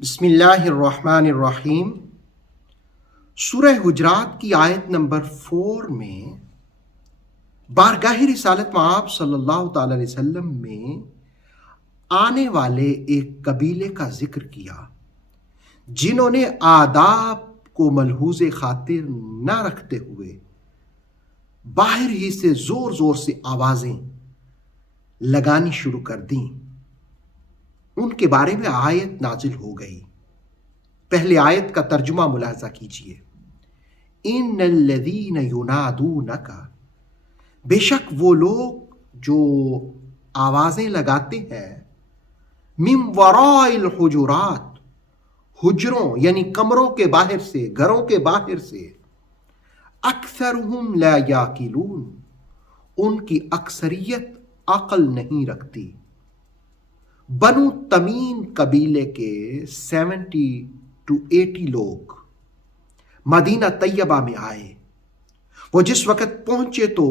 بسم اللہ الرحمن الرحیم۔ سورہ حجرات کی آیت نمبر 4 میں بارگاہ رسالت مآب صلی اللہ تعالی علیہ وسلم میں آنے والے ایک قبیلے کا ذکر کیا جنہوں نے آداب کو ملحوظ خاطر نہ رکھتے ہوئے باہر ہی سے زور زور سے آوازیں لگانی شروع کر دیں۔ ان کے بارے میں آیت نازل ہو گئی۔ پہلے آیت کا ترجمہ ملاحظہ کیجئے۔ ان الذین ینادونک، بے شک وہ لوگ جو آوازیں لگاتے ہیں، من وراء الحجرات، حجروں یعنی کمروں کے باہر سے، گھروں کے باہر سے، اکثرہم لا یعقلون، ان کی اکثریت عقل نہیں رکھتی۔ بنو تمیم قبیلے کے 70 to 80 لوگ مدینہ طیبہ میں آئے۔ وہ جس وقت پہنچے تو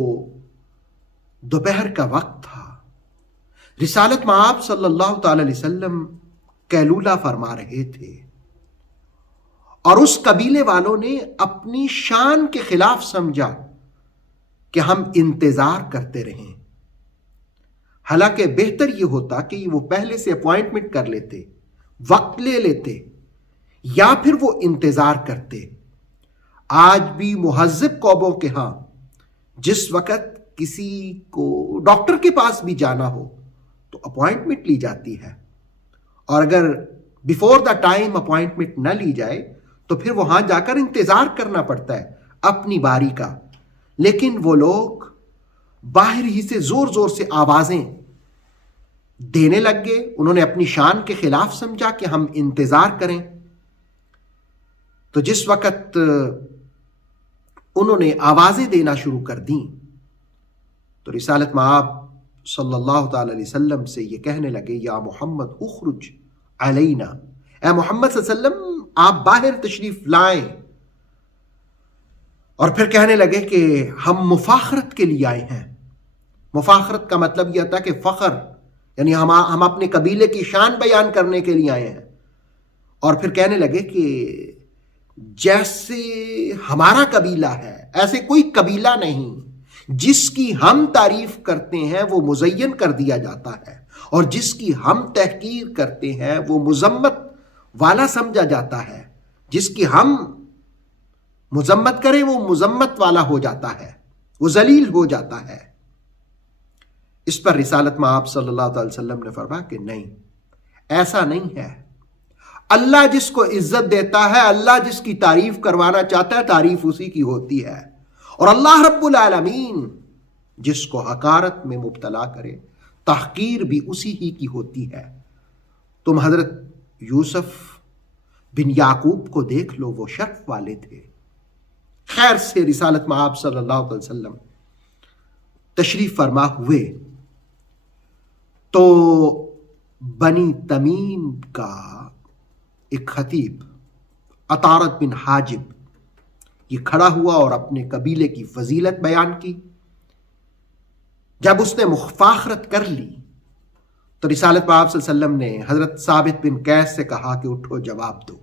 دوپہر کا وقت تھا۔ رسالت مآب صلی اللہ تعالی علیہ وسلم قیلولہ فرما رہے تھے، اور اس قبیلے والوں نے اپنی شان کے خلاف سمجھا کہ ہم انتظار کرتے رہیں۔ حالانکہ بہتر یہ ہوتا کہ وہ پہلے سے اپوائنٹمنٹ کر لیتے، وقت لے لیتے، یا پھر وہ انتظار کرتے۔ آج بھی مہذب قوموں کے ہاں جس وقت کسی کو ڈاکٹر کے پاس بھی جانا ہو تو اپوائنٹمنٹ لی جاتی ہے، اور اگر بیفور دا ٹائم اپوائنٹمنٹ نہ لی جائے تو پھر وہاں جا کر انتظار کرنا پڑتا ہے اپنی باری کا۔ لیکن وہ لوگ باہر ہی سے زور زور سے آوازیں دینے لگ گئے۔ انہوں نے اپنی شان کے خلاف سمجھا کہ ہم انتظار کریں۔ تو جس وقت انہوں نے آوازیں دینا شروع کر دیں تو رسالت مآب صلی اللہ تعالی علیہ وسلم سے یہ کہنے لگے، یا محمد اخرج علینا، اے محمد صلی اللہ علیہ وسلم آپ باہر تشریف لائیں۔ اور پھر کہنے لگے کہ ہم مفاخرت کے لیے آئے ہیں۔ مفاخرت کا مطلب یہ تھا کہ فخر، یعنی ہم اپنے قبیلے کی شان بیان کرنے کے لیے آئے ہیں۔ اور پھر کہنے لگے کہ جیسے ہمارا قبیلہ ہے ایسے کوئی قبیلہ نہیں، جس کی ہم تعریف کرتے ہیں وہ مزین کر دیا جاتا ہے، اور جس کی ہم تحقیر کرتے ہیں وہ مذمت والا سمجھا جاتا ہے۔ جس کی ہم مذمت کریں وہ مذمت والا ہو جاتا ہے، وہ ذلیل ہو جاتا ہے۔ اس پر رسالت مآب صلی اللہ علیہ وسلم نے فرمایا کہ نہیں، ایسا نہیں ہے۔ اللہ جس کو عزت دیتا ہے، اللہ جس کی تعریف کروانا چاہتا ہے، تعریف اسی کی ہوتی ہے، اور اللہ رب العالمین جس کو حقارت میں مبتلا کرے، تحقیر بھی اسی ہی کی ہوتی ہے۔ تم حضرت یوسف بن یعقوب کو دیکھ لو، وہ شرف والے تھے۔ خیر سے رسالت مآب صلی اللہ علیہ وسلم تشریف فرما ہوئے تو بنی تمیم کا ایک خطیب عطارد بن حاجب یہ کھڑا ہوا اور اپنے قبیلے کی فضیلت بیان کی۔ جب اس نے مفاخرت کر لی تو رسالت مآب صلی اللہ علیہ وسلم نے حضرت ثابت بن قیس سے کہا کہ اٹھو جواب دو۔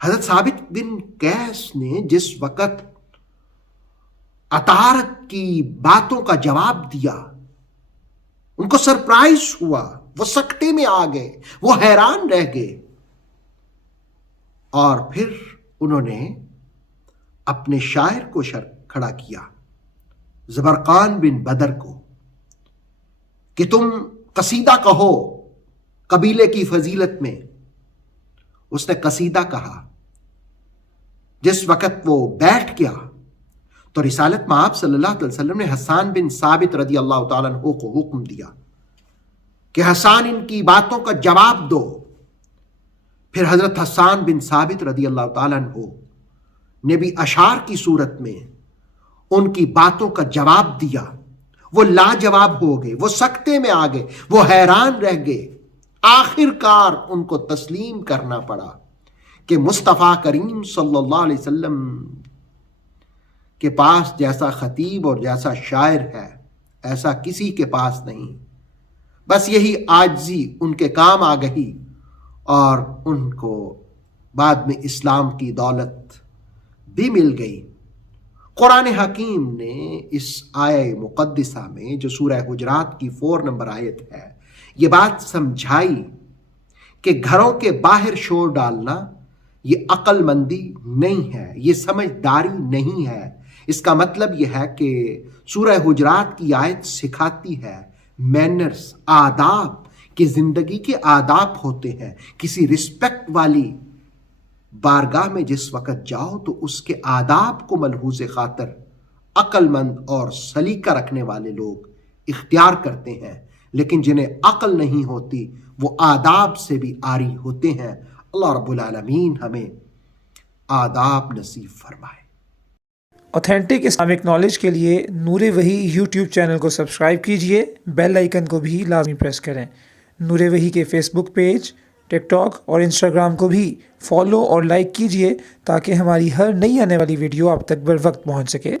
حضرت ثابت بن قیس نے جس وقت عطارد کی باتوں کا جواب دیا، ان کو سرپرائز ہوا، وہ سکتے میں آ گئے، وہ حیران رہ گئے، اور پھر انہوں نے اپنے شاعر کو کھڑا کیا، زبرقان بن بدر کو، کہ تم قصیدہ کہو قبیلے کی فضیلت میں۔ اس نے قصیدہ کہا۔ جس وقت وہ بیٹھ گیا تو رسالت مآب صلی اللہ علیہ وسلم نے حسان بن ثابت رضی اللہ تعالیٰ عنہ کو حکم دیا کہ حسان ان کی باتوں کا جواب دو۔ پھر حضرت حسان بن ثابت رضی اللہ تعالیٰ عنہ نے بھی اشعار کی صورت میں ان کی باتوں کا جواب دیا۔ وہ لاجواب ہو گئے، وہ سکتے میں آ گئے، وہ حیران رہ گئے۔ آخر کار ان کو تسلیم کرنا پڑا کہ مصطفیٰ کریم صلی اللہ علیہ وسلم کے پاس جیسا خطیب اور جیسا شاعر ہے ایسا کسی کے پاس نہیں۔ بس یہی عاجزی ان کے کام آ گئی اور ان کو بعد میں اسلام کی دولت بھی مل گئی۔ قرآن حکیم نے اس آیہ مقدسہ میں جو سورہ حجرات کی 4 نمبر آیت ہے یہ بات سمجھائی کہ گھروں کے باہر شور ڈالنا یہ عقل مندی نہیں ہے، یہ سمجھداری نہیں ہے۔ اس کا مطلب یہ ہے کہ سورہ حجرات کی آیت سکھاتی ہے مینرز، آداب، کہ زندگی کے آداب ہوتے ہیں۔ کسی رسپیکٹ والی بارگاہ میں جس وقت جاؤ تو اس کے آداب کو ملحوظ خاطر عقل مند اور سلیقہ رکھنے والے لوگ اختیار کرتے ہیں، لیکن جنہیں عقل نہیں ہوتی وہ آداب سے بھی عاری ہوتے ہیں۔ اللہ رب العالمین ہمیں آداب نصیب فرمائے۔ اوتھینٹک اسلامک نالج کے لیے نور وحی یوٹیوب چینل کو سبسکرائب کیجئے، بیل آئیکن کو بھی لازمی پریس کریں۔ نور وحی کے فیس بک پیج، ٹک ٹاک اور انسٹاگرام کو بھی فالو اور لائک کیجئے تاکہ ہماری ہر نئی آنے والی ویڈیو آپ تک بر وقت پہنچ سکے۔